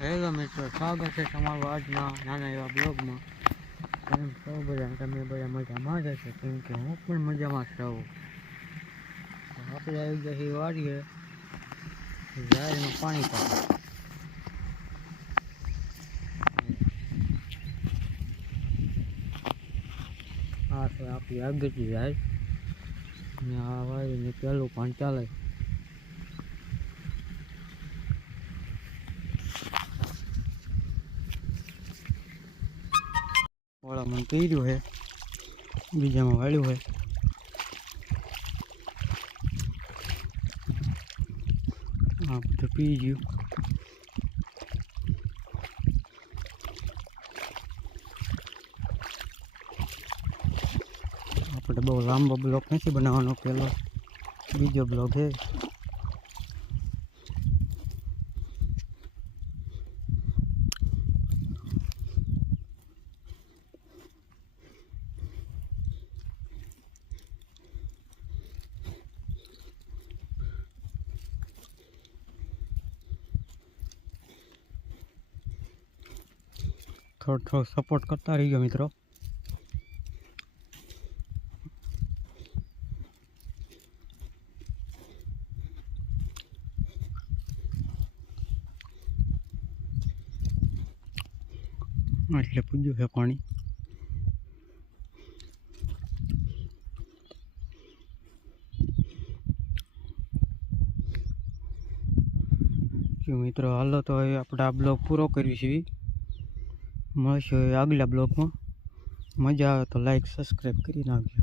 Hello મિત્રો, સ્વાગત છે તમારું આજના નાના એવા બ્લોગમાં. કેમ છો બધા? તમે બધા મજામાં જ હશો, કેમ કે હું પણ મજામાં જ રહું. આપણે આવી ગયા છીએ વાડીએ, ઝાડમાં પાણી પાડે. આ છે આપણી આગળથી ઝાડ ને આ વાડીને પહેલું પણ ચાલે. ઓળામાં કર્યું છે, બીજામાં વાળ્યું છે. આ બધું પી ગયું. આપણે બહુ લાંબો બ્લોક નથી બનાવવાનો, પેલો બીજો બ્લોક છે. થોડો સપોર્ટ કરતા રહીજો મિત્રો. એટલે પૂજ્યું છે પાણી. મિત્રો હાલો તો હવે આપણે આ બ્લોગ પૂરો કર્યું છે. મળશે આગલા બ્લોગમાં. મજા આવે તો લાઈક સબસ્ક્રાઈબ કરી નાખજો.